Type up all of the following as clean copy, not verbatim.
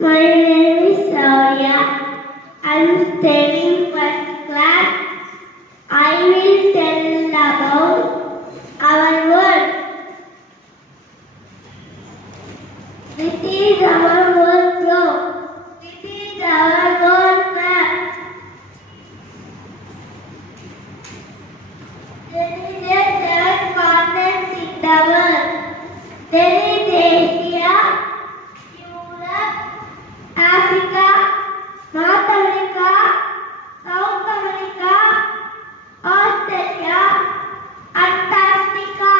My name is Sauya. I'm studying first class. I will tell about our world. This is our world globe. This is our world map. There is a seven continents in the world. There is Asia, Europe, Africa, North America, South America, Australia, Antarctica.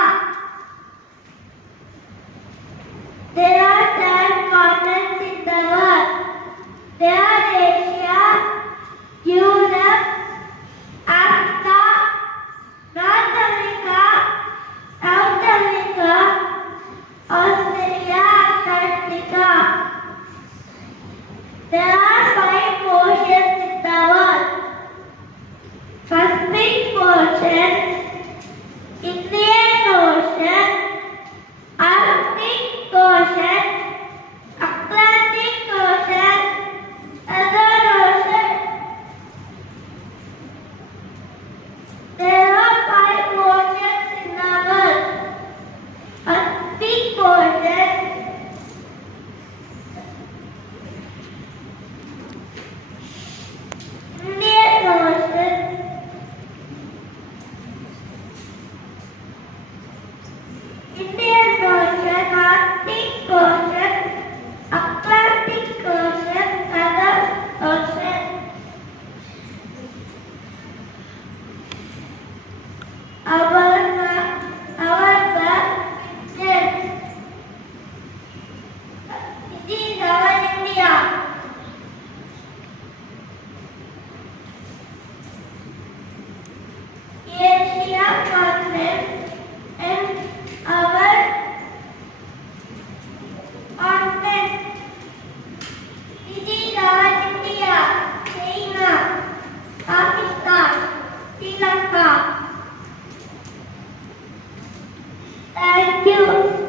There are seven continents in the world. They are Asia, Europe, Africa, North America, South America, Australia, Antarctica. There are five oceans in the world. Pacific Ocean, Indian Ocean, Arctic Ocean, Atlantic Ocean, Southern Ocean. There are five oceans in the world. Pacific Ocean, Indian Ocean, Arctic Ocean, Atlantic Ocean, Southern Ocean. Our birth it is our India. Asia continent and our continent. It is our India, China, Pakistan, Sri Lanka. Thank you.